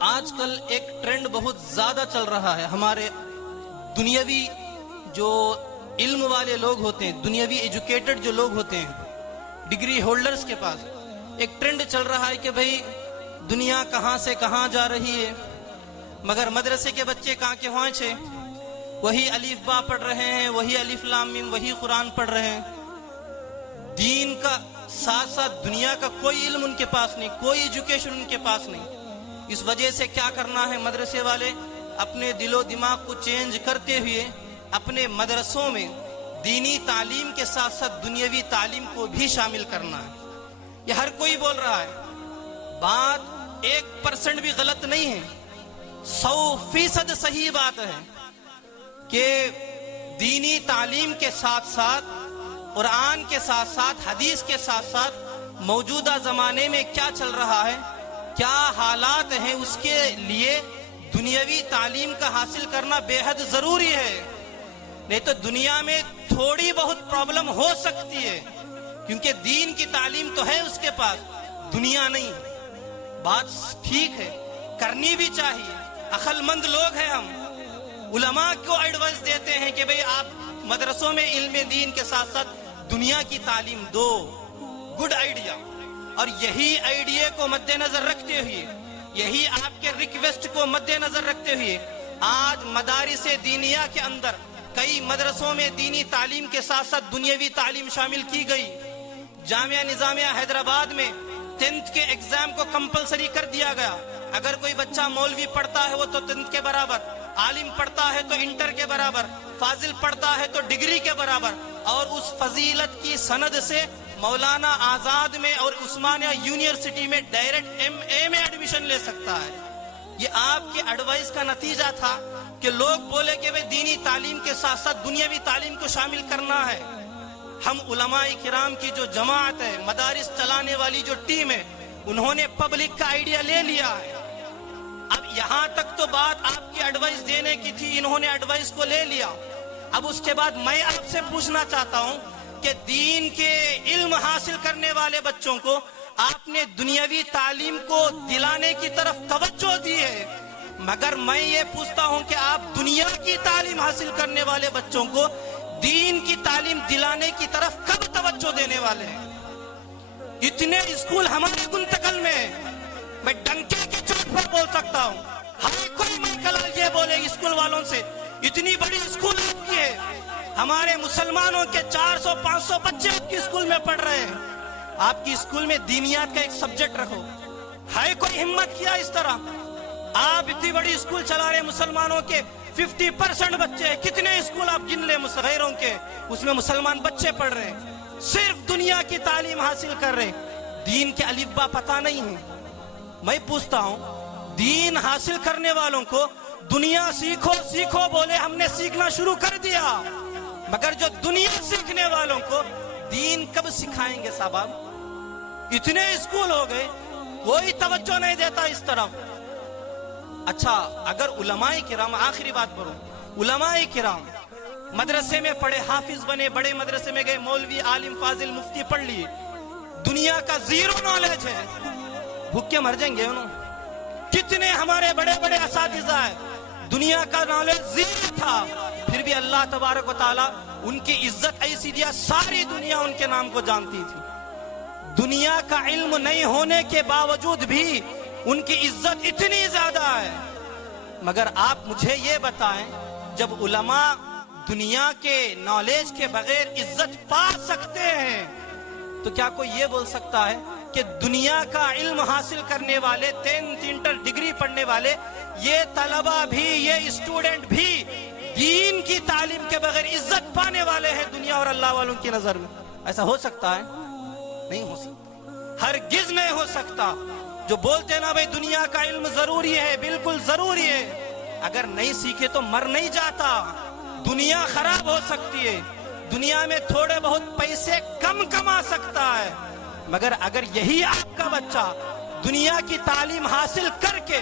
آج کل ایک ٹرینڈ بہت زیادہ چل رہا ہے. ہمارے دنیاوی جو علم والے لوگ ہوتے ہیں, دنیاوی ایجوکیٹڈ جو لوگ ہوتے ہیں, ڈگری ہولڈرز کے پاس ایک ٹرینڈ چل رہا ہے کہ بھئی دنیا کہاں سے کہاں جا رہی ہے, مگر مدرسے کے بچے کہاں کے ہوئے چھے, وہی الف با پڑھ رہے ہیں, وہی الف لام میم, وہی قرآن پڑھ رہے ہیں. دین کا ساتھ ساتھ دنیا کا کوئی علم ان کے پاس نہیں, کوئی ایجوکیشن ان کے پاس نہیں. اس وجہ سے کیا کرنا ہے مدرسے والے, اپنے دل و دماغ کو چینج کرتے ہوئے اپنے مدرسوں میں دینی تعلیم کے ساتھ ساتھ دنیاوی تعلیم کو بھی شامل کرنا ہے. یہ ہر کوئی بول رہا ہے, بات 1% بھی غلط نہیں ہے, 100% صحیح بات ہے کہ دینی تعلیم کے ساتھ ساتھ قرآن کے ساتھ ساتھ حدیث کے ساتھ ساتھ موجودہ زمانے میں کیا چل رہا ہے, کیا حالات ہیں, اس کے لیے دنیاوی تعلیم کا حاصل کرنا بے حد ضروری ہے. نہیں تو دنیا میں تھوڑی بہت پرابلم ہو سکتی ہے, کیونکہ دین کی تعلیم تو ہے اس کے پاس, دنیا نہیں. بات ٹھیک ہے, کرنی بھی چاہیے, عقل مند لوگ ہیں ہم. علماء کو ایڈوائس دیتے ہیں کہ بھئی آپ مدرسوں میں علم دین کے ساتھ ساتھ دنیا کی تعلیم دو. Good idea. اور یہی آئیڈیا کو مد نظر رکھتے ہوئے, یہی آپ کے ریکویسٹ کو مد نظر رکھتے ہوئے آج مدارس دینیہ کے اندر کئی مدرسوں میں دینی تعلیم کے ساتھ ساتھ دنیاوی تعلیم شامل کی گئی. جامعہ نظامیہ حیدرآباد میں 10th کے ایگزام کو کمپلسری کر دیا گیا. اگر کوئی بچہ مولوی پڑھتا ہے وہ تو 10th کے برابر, عالم پڑھتا ہے تو انٹر کے برابر, فاضل پڑھتا ہے تو ڈگری کے برابر, اور اس فضیلت کی سند سے مولانا آزاد میں اور عثمانیہ یونیورسٹی میں ڈائریکٹ MA میں ایڈمیشن لے سکتا ہے. یہ آپ کے ایڈوائس کا نتیجہ تھا کہ لوگ بولے کہ بھئی دینی تعلیم کے ساتھ ساتھ دنیاوی تعلیم کو شامل کرنا ہے. ہم علماء کرام کی جو جماعت ہے, مدارس چلانے والی جو ٹیم ہے, انہوں نے پبلک کا آئیڈیا لے لیا ہے. اب یہاں تک تو بات آپ کی ایڈوائس دینے کی تھی, انہوں نے ایڈوائس کو لے لیا. اب اس کے بعد میں آپ سے پوچھنا چاہتا ہوں کہ دین کے علم حاصل کرنے والے بچوں کو آپ نے دنیاوی تعلیم کو دلانے کی طرف توجہ دی ہے, مگر میں یہ پوچھتا ہوں کہ آپ دنیا کی تعلیم حاصل کرنے والے بچوں کو دین کی تعلیم دلانے کی طرف کب توجہ دینے والے ہیں؟ اتنے اسکول ہمارے گنتکل میں, میں ڈنکے کی چوٹ پر بول سکتا ہوں, ہر کوئی مائیکل یہ بولے اسکول والوں سے, اتنی بڑی اسکول آپ کی ہے, ہمارے مسلمانوں کے 400-500 بچے آپ کی اسکول میں پڑھ رہے ہیں. آپ کی اسکول میں دینیات کا ایک سبجیکٹ رکھو. ہے کوئی ہمت کیا اس طرح؟ آپ اتنی بڑی اسکول چلا رہے ہیں, مسلمانوں کے 50% بچے ہیں. کتنے اسکول آپ گن لیں غیروں کے, اس میں مسلمان بچے پڑھ رہے ہیں, صرف دنیا کی تعلیم حاصل کر رہے ہیں, دین کے الف با پتہ نہیں ہے. میں پوچھتا ہوں, دین حاصل کرنے والوں کو دنیا سیکھو سیکھو بولے, ہم نے سیکھنا شروع کر دیا, مگر جو دنیا سیکھنے والوں کو دین کب سکھائیں گے صاحب؟ اتنے اسکول ہو گئے, کوئی توجہ نہیں دیتا اس طرف. اچھا, اگر علماء کرام, آخری بات کروں, علماء کرام مدرسے میں پڑھے, حافظ بنے, بڑے مدرسے میں گئے, مولوی, عالم, فاضل, مفتی پڑھ لیے, دنیا کا زیرو نالج ہے, بھوک کے مر جائیں گے انہوں. کتنے ہمارے بڑے بڑے اساتذہ ہیں, دنیا کا نالج زیرو تھا, پھر بھی اللہ تبارک و تعالیٰ ان کی عزت ایسی دیا, ساری دنیا ان کے نام کو جانتی تھی. دنیا کا علم نہیں ہونے کے باوجود بھی ان کی عزت اتنی زیادہ ہے. مگر آپ مجھے یہ بتائیں, جب علماء دنیا کے نالج کے بغیر عزت پا سکتے ہیں, تو کیا کوئی یہ بول سکتا ہے کہ دنیا کا علم حاصل کرنے والے, 10th انٹر ڈگری پڑھنے والے, یہ طلبہ بھی, یہ اسٹوڈنٹ بھی دین کی تعلیم کے بغیر عزت پانے والے ہیں دنیا اور اللہ والوں کی نظر میں؟ ایسا ہو سکتا ہے؟ نہیں ہو سکتا, ہرگز نہیں ہو سکتا. جو بولتے نا بھئی دنیا کا علم ضروری ہے, بالکل ضروری ہے, اگر نہیں سیکھے تو مر نہیں جاتا. دنیا خراب ہو سکتی ہے, دنیا میں تھوڑے بہت پیسے کم کما سکتا ہے, مگر اگر یہی آپ کا بچہ دنیا کی تعلیم حاصل کر کے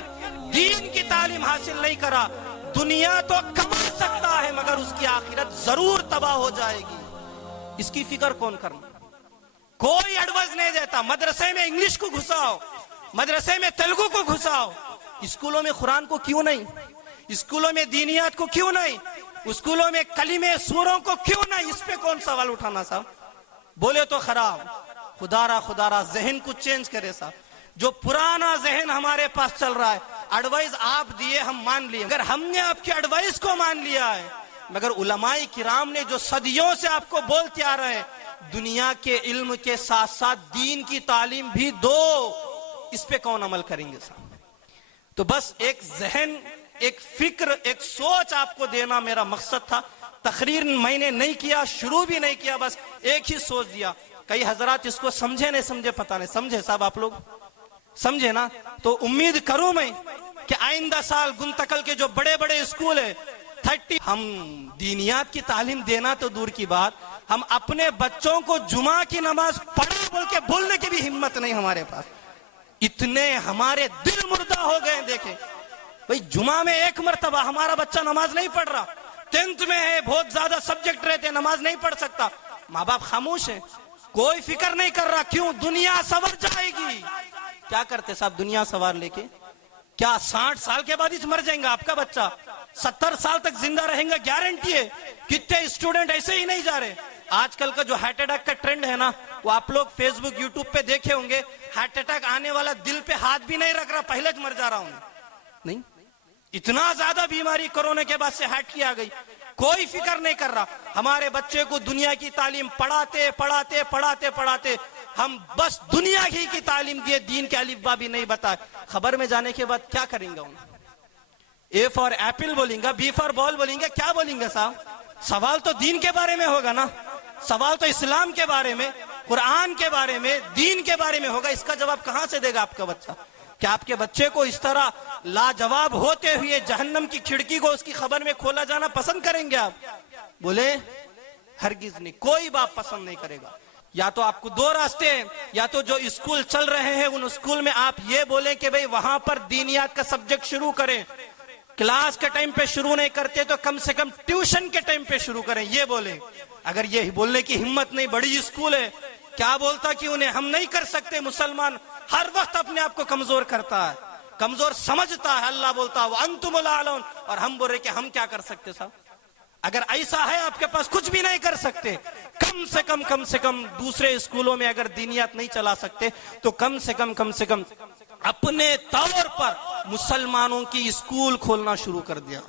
دین کی تعلیم حاصل نہیں کرا, دنیا تو کما سکتا ہے مگر اس کی آخرت ضرور تباہ ہو جائے گی. اس کی فکر کون کرنا؟ کوئی ایڈوائز نہیں دیتا. مدرسے میں انگلش کو گھساؤ, مدرسے میں تیلگو کو گھساؤ, اسکولوں میں قرآن کو کیوں نہیں؟ اسکولوں میں دینیات کو کیوں نہیں؟ اسکولوں میں کلمے سوروں کو کیوں نہیں؟ اس پہ کون سوال اٹھانا صاحب؟ بولے تو خراب. خدا را ذہن کو چینج کرے صاحب. جو پرانا ذہن ہمارے پاس چل رہا ہے، ایڈوائز آپ دیے ہم مان لیے، اگر ہم نے آپ کی ایڈوائز کو مان لیا ہے، مگر علماء کرام نے جو صدیوں سے آپ کو بولتے آ رہے ہیں دنیا کے علم کے ساتھ ساتھ دین کی تعلیم بھی دو، اس پہ کون عمل کریں گے صاحب؟ تو بس ایک ذہن، ایک فکر، ایک سوچ آپ کو دینا میرا مقصد تھا. تقریر میں نے نہیں کیا، شروع بھی نہیں کیا، بس ایک ہی سوچ دیا. کئی حضرات اس کو سمجھے نہیں سمجھے پتہ نہیں. سمجھے صاحب آپ لوگ؟ سمجھے نا؟ تو امید کروں میں کہ آئندہ سال گنتکل کے جو بڑے بڑے اسکول ہیں 30 ہم دینیات کی تعلیم دینا تو دور کی بات، ہم اپنے بچوں کو جمعہ کی نماز پڑھو بول کے بولنے کی بھی ہمت نہیں ہمارے پاس. اتنے ہمارے دل مردہ ہو گئے. دیکھیں بھئی جمعہ میں ایک مرتبہ ہمارا بچہ نماز نہیں پڑھ رہا، 10th میں ہے، بہت زیادہ سبجیکٹ رہتے، نماز نہیں پڑھ سکتا. ماں باپ خاموش ہیں، کوئی فکر نہیں کر رہا. کیوں؟ دنیا سنور جائے گی. کیا کرتے صاحب دنیا سوار لے کے؟ کیا 60 سال کے بعد ہی مر جائیں گا آپ کا بچہ؟ 70 سال تک زندہ رہیں گا گارنٹی ہے. کتنے اسٹوڈنٹ ایسے ہی نہیں جا رہے. آج کل کا جو ہارٹ اٹیک کا ٹرینڈ ہے نا، وہ آپ لوگ فیس بک یوٹیوب پہ دیکھے ہوں گے. ہارٹ اٹیک آنے والا دل پہ ہاتھ بھی نہیں رکھ رہا، پہلے مر جا رہا ہوں. نہیں، اتنا زیادہ بیماری کورونا کے بعد سے ہارٹ کی آ گئی. کوئی فکر نہیں کر رہا. ہمارے بچے کو دنیا کی تعلیم پڑھاتے ہم بس دنیا ہی کی تعلیم دیے، دین کے الف با بھی نہیں بتائے. خبر میں جانے کے بعد کیا کریں گا؟ اے فار ایپل بولیں گا، بی فار بال بولیں گے، کیا بولیں گے صاحب؟ سوال تو دین کے بارے میں ہوگا نا، سوال تو اسلام کے بارے میں، قرآن کے بارے میں، دین کے بارے میں ہوگا. اس کا جواب کہاں سے دے گا آپ کا بچہ؟ کیا آپ کے بچے کو اس طرح لاجواب ہوتے ہوئے جہنم کی کھڑکی کو اس کی خبر میں کھولا جانا پسند کریں گے آپ؟ بولے ہرگز نہیں، کوئی باپ پسند نہیں کرے گا. یا تو آپ کو دو راستے ہیں، یا تو جو اسکول چل رہے ہیں ان اسکول میں آپ یہ بولیں کہ بھئی وہاں پر دینیات کا سبجیکٹ شروع کریں. کلاس کے ٹائم پہ شروع نہیں کرتے تو کم سے کم ٹیوشن کے ٹائم پہ شروع کریں، یہ بولیں. اگر یہ بولنے کی ہمت نہیں، بڑی اسکول ہے، کیا بولتا کہ انہیں ہم نہیں کر سکتے؟ مسلمان ہر وقت اپنے آپ کو کمزور کرتا ہے، کمزور سمجھتا ہے. اللہ بولتا وَأَنْتُمُ الْأَعْلَوْنَ، اور ہم بول رہے کہ ہم کیا کر سکتے صاحب؟ اگر ایسا ہے آپ کے پاس کچھ بھی نہیں کر سکتے، کم سے کم دوسرے اسکولوں میں اگر دینیات نہیں چلا سکتے تو کم سے کم اپنے طور پر مسلمانوں کی اسکول کھولنا شروع کر دیا.